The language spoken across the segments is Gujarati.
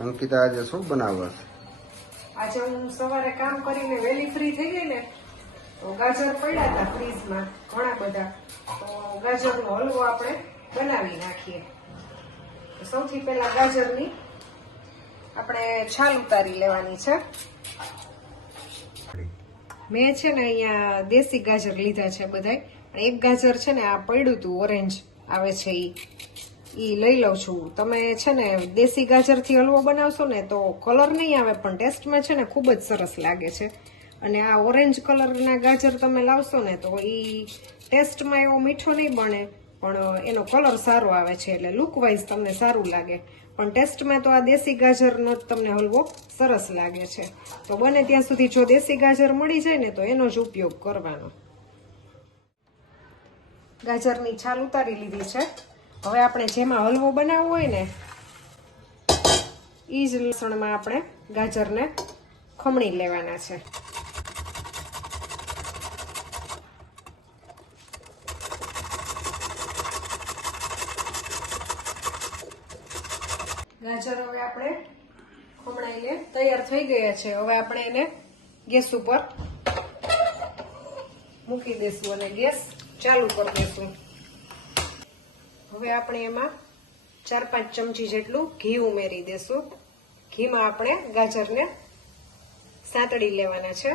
અંકિતા આજે શું બનાવવા છે? આજે હું સવારે કામ કરીને વેલી ફ્રી થઈ ગઈ ને, તો ગાજર પડ્યા હતા ફ્રીજમાં ઘણા બધા. તો ગાજરનો હલવો આપણે બનાવી નાખીએ. સૌથી પહેલા ગાજરની આપણે છાલ ઉતારી લેવાની છે. મેં છે ને અહીંયા દેશી ગાજર લીધા છે બધા પણ એક ગાજર છે ને આ પડ્યું હતું ઓરેન્જ આવે છે ઈ. ઈ લઈ લઉં છું. તમે છે ને દેશી ગાજરથી હલવો બનાવશો ને તો કલર નહીં આવે, પણ ટેસ્ટમાં છે ને ખૂબ જ સરસ લાગે છે. અને આ ઓરેન્જ કલરના ગાજર તમે લાવશો ને તો એ ટેસ્ટમાં એવો મીઠો નહીં બને, પણ એનો કલર સારો આવે છે એટલે લુકવાઇઝ તમને સારું લાગે. પણ ટેસ્ટમાં તો આ દેશી ગાજરનો જ તમને હલવો સરસ લાગે છે. તો બને ત્યાં સુધી જો દેશી ગાજર મળી જાય ને તો એનો જ ઉપયોગ કરવાનો. ગાજરની છાલ ઉતારી લીધી છે. હવે આપણે જેમાં હલવો બનાવવો હોય ને એ જ લસણમાં આપણે ગાજરને ખમણી લેવાના છે. ગાજર હવે આપણે ખમણાઈને તૈયાર થઈ ગયા છે. હવે આપણે એને ગેસ ઉપર મૂકી દઈશું અને ગેસ ચાલુ કરી દેશું હવે આપણે એમાં ચાર પાંચ ચમચી જેટલું ઘી ઉમેરી દેશું. ઘીમાં આપણે ગાજરને સાતડી લેવાના છે.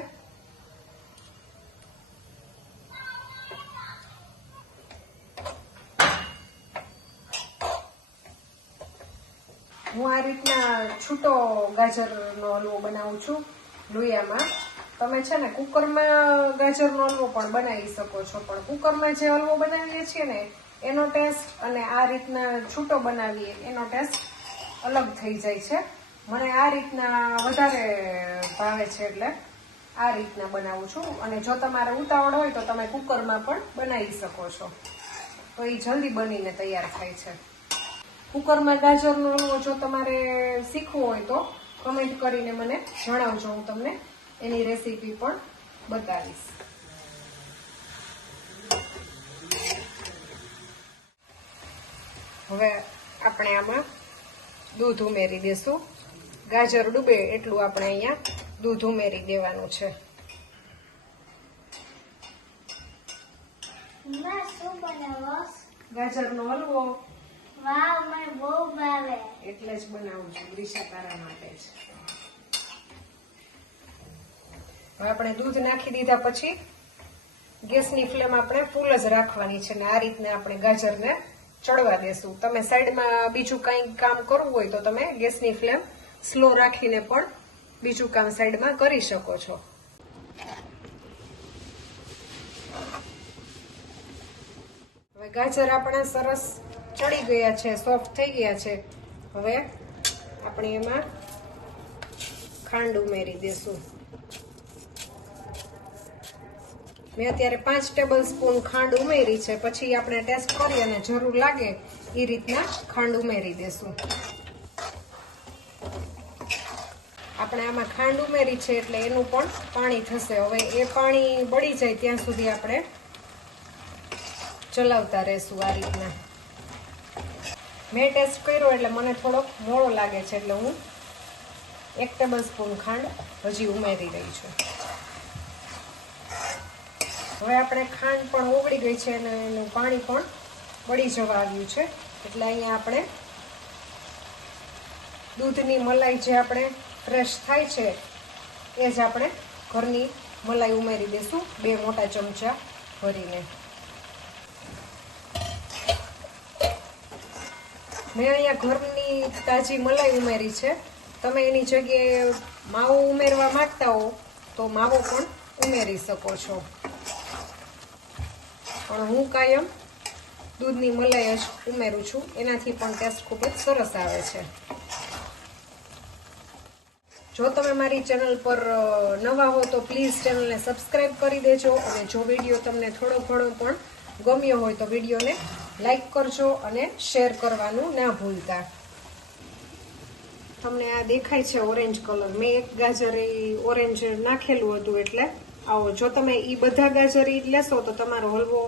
હું આ રીતના છૂટો ગાજરનો હલવો બનાવું છું લોહીયામાં તમે છે ને કુકરમાં ગાજરનો હલવો પણ બનાવી શકો છો. પણ કુકરમાં જે હલવો બનાવીએ છીએ ને, એનો ટેસ્ટ અને આ રીતના છૂટો બનાવીએ, એનો ટેસ્ટ અલગ થઈ જાય છે. મને આ રીતના વધારે ભાવે છે એટલે આ રીતના બનાવું છું. અને જો તમારે ઉતાવળ હોય તો તમે કુકરમાં પણ બનાવી શકો છો. તો એ જલ્દી બનીને તૈયાર થાય છે. કુકરમાં ગાજરનો હલવો જો તમારે શીખવો હોય તો કમેન્ટ કરીને મને જણાવજો હું તમને એની રેસીપી પણ બતાવીશ. હવે આપણે આમાં દૂધ ઉમેરી દેશું. ગાજર ડૂબે એટલું આપણે અહીંયા દૂધ ઉમેરી દેવાનું છે. ગાજરનો હલવો. વાવ મને બહુ ભાવે. એટલે જ બનાવું છું દિશા તારા માટે જ. હવે આપણે દૂધ નાખી દીધા પછી ગેસની ફ્લેમ આપણે ફૂલ જ રાખવાની છે ને આ રીતને આપણે ગાજરને ચડવા દેશું. તમે સાઈડમાં બીજું કંઈ કામ કરવું હોય તો તમે ગેસની ફ્લેમ સ્લો રાખીને પણ બીજું કામ સાઈડમાં કરી શકો છો. હવે ગાજર આપણા સરસ ચડી ગયા છે સોફ્ટ થઈ ગયા છે. હવે આપણે એમાં ખાંડ ઉમેરી દેશું. મેં અત્યારે પાંચ ટેબલ સ્પૂન ખાંડ ઉમેરી છે. પછી આપણે ટેસ્ટ કરી અને જરૂર લાગે એ રીતના ખાંડ ઉમેરી દેશું. આપણે આમાં ખાંડ ઉમેરી છે એટલે એનું પણ પાણી થશે. હવે એ પાણી બળી જાય ત્યાં સુધી આપણે ચલાવતા રહેશું આ રીતના. મેં ટેસ્ટ કર્યો એટલે મને થોડોક મોળો લાગે છે એટલે હું એક ટેબલ સ્પૂન ખાંડ હજી ઉમેરી રહી છું. હવે આપણે ખાંડ પણ ઓગળી ગઈ છે અને એનું પાણી પણ બળી જવા આવ્યું છે. એટલે અહીંયા આપણે દૂધની મલાઈ જે આપણે ફ્રેશ થાય છે, એ જ આપણે ઘરની મલાઈ ઉમેરી દઈશું, બે મોટા ચમચા ભરીને. મેં અહીંયા ઘરની તાજી મલાઈ ઉમેરી છે. તમે એની જગ્યાએ માવો ઉમેરવા માંગતા હો, તો માવો પણ ઉમેરી શકો છો. પણ હું કાયમ દૂધની મલાઈ જ ઉમેરું છું. એનાથી પણ ટેસ્ટ ખૂબ જ સરસ આવે છે. જો તમે મારી ચેનલ પર નવા હો તો પ્લીઝ ચેનલને સબસ્ક્રાઇબ કરી દેજો અને જો વીડિયો તમને થોડો ઘણો પણ ગમ્યો હોય તો વિડીયોને લાઈક કરજો અને શેર કરવાનું ના ભૂલતા. તમને આ દેખાય છે ઓરેન્જ કલર મેં એક ગાજર ઓરેન્જ નાખેલું હતું એટલે આવો, જો તમે એ બધા ગાજર ઈ લેશો તો તમારો હલવો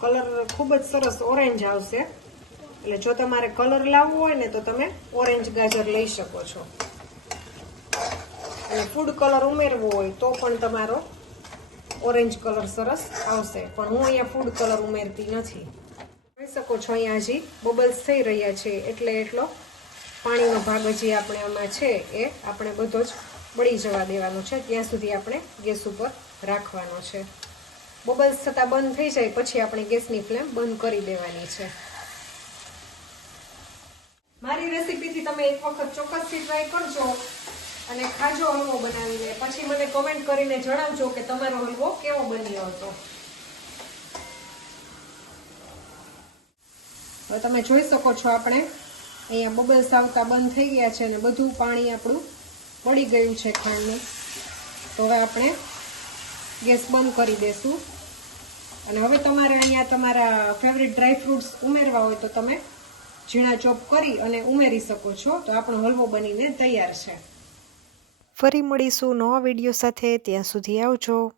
કલર ખૂબ જ સરસ ઓરેન્જ આવશે. એટલે જો તમારે કલર લાવવો હોય ને તો તમે ઓરેન્જ ગાજર લઈ શકો છો. અને ફૂડ કલર ઉમેરવો હોય તો પણ તમારો ઓરેન્જ કલર સરસ આવશે. પણ હું અહીંયા ફૂડ કલર ઉમેરતી નથી. જોઈ શકો છો અહીંયા હજી બબલ્સ થઈ રહ્યા છે. એટલે એટલો પાણીનો ભાગ હજી આપણે આમાં છે એ આપણે બધો જ બળી જવા દેવાનો છે. ત્યાં સુધી આપણે ગેસ ઉપર રાખવાનો છે. બબલ્સ થતાં બંધ થઈ જાય, પછી આપણે ગેસની ફ્લેમ બંધ કરી દેવાની છે. મારી રેસીપીથી તમે એક વખત ચોક્કસથી ટ્રાય કરજો અને ખાજો હલવો બનાવીને. પછી મને કોમેન્ટ કરીને જણાવજો કે તમારો હલવો કેવો બન્યો હતો. હવે તમે જોઈ શકો છો આપણે, અહીંયા બબલ્સ આવતા બંધ થઈ ગયા છે અને બધું પાણી આપણું પડી ગયું છે ખાંડનું. તો હવે આપણે ગેસ બંધ કરી દેશું. અને હવે તમારે અહીંયા તમારા ફેવરિટ ડ્રાય ફ્રૂટ્સ ઉમેરવા હોય તો તમે ઝીણા ચોપ કરી અને ઉમેરી શકો છો. તો આપણો હલવો બનીને તૈયાર છે. ફરી મળીશું નવા વીડિયો સાથે. ત્યાં સુધી આવજો.